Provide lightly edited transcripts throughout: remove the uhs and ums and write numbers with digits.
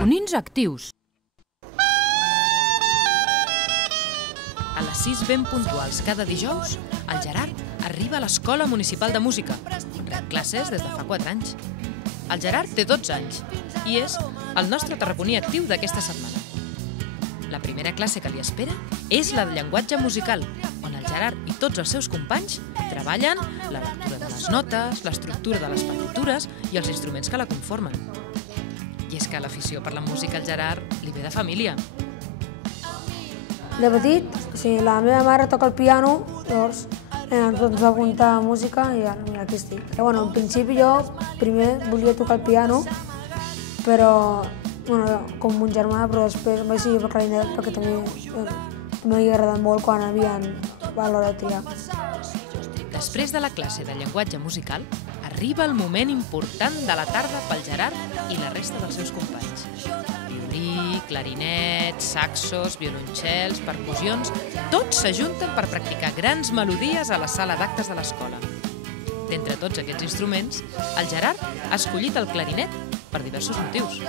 Tarragonins actius. A les 6 ben puntuals cada dijous, el Gerard arriba a l'Escola Municipal de Música, on rep classes des de fa 4 anys. El Gerard té 12 anys i és el nostre tarragoní actiu d'aquesta setmana. La primera classe que li espera és la de llenguatge musical, on el Gerard i tots els seus companys treballen la lectura de les notes, l'estructura de les partitures i els instruments que la conformen. I és que l'afició per la música al Gerard li ve de família. De petit, la meva mare toca el piano, llavors ens va apuntar a música i ara aquí estic. En principi jo primer volia tocar el piano, però com mon germà, però després vaig seguir per clarinet perquè també m'havia agradat molt quan a l'hora de triar. Després de la classe de llenguatge musical, arriba el moment important de la tarda pel Gerard i la resta dels seus companys. Violí, clarinet, saxos, violoncels, percussions, tots s'ajunten per practicar grans melodies a la sala d'actes de l'escola. D'entre tots aquests instruments, el Gerard ha escollit el clarinet per diversos motius.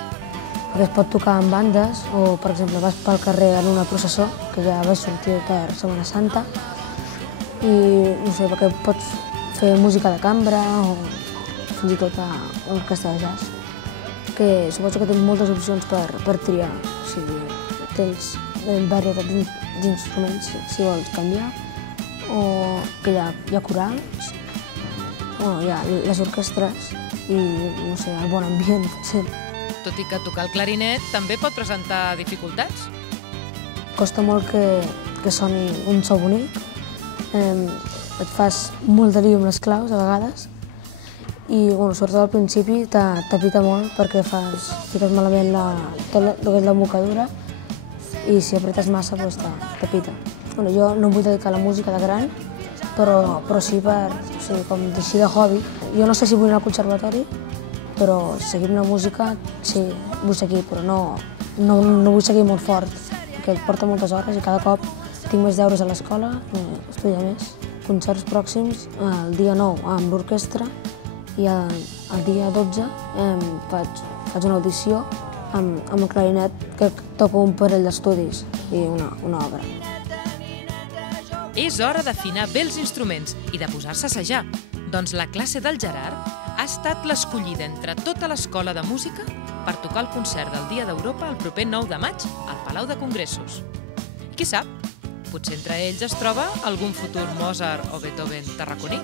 Perquè es pot tocar en bandes o, per exemple, vas pel carrer en una processó, que ja va sortir per Setmana Santa, i perquè pots fer música de cambra o fins i tot a orquestra de jazz, que suposo que tens moltes opcions per triar. O sigui, tens varietat d'instruments si vols canviar, o que hi ha corals, hi ha les orquestres i el bon ambient. Tot i que tocar el clarinet també pot presentar dificultats. Costa molt que soni un so bonic, et fas molt de lío amb les claus a vegades i sobretot al principi t'apita molt perquè fiques malament l'embocadura i si apretes massa t'apita. Jo no em vull dedicar a la música de gran, però sí com així de hobby. Jo no sé si vull anar al conservatori, però seguint la música sí, vull seguir, però no vull seguir molt fort, perquè porta moltes hores i cada cop tinc més deures a l'escola, estudiar més. Concerts pròxims, el dia 9 amb l'orquestra i el dia 12 faig una audició amb el clarinet que toco un parell d'estudis i una obra. És hora d'afinar bé els instruments i de posar-se a assajar, doncs la classe del Gerard ha estat l'escollida entre tota l'escola de música per tocar el concert del Dia d'Europa el proper 9 de maig al Palau de Congressos. I qui sap, potser entre ells es troba algun futur Mozart o Beethoven tarraconí.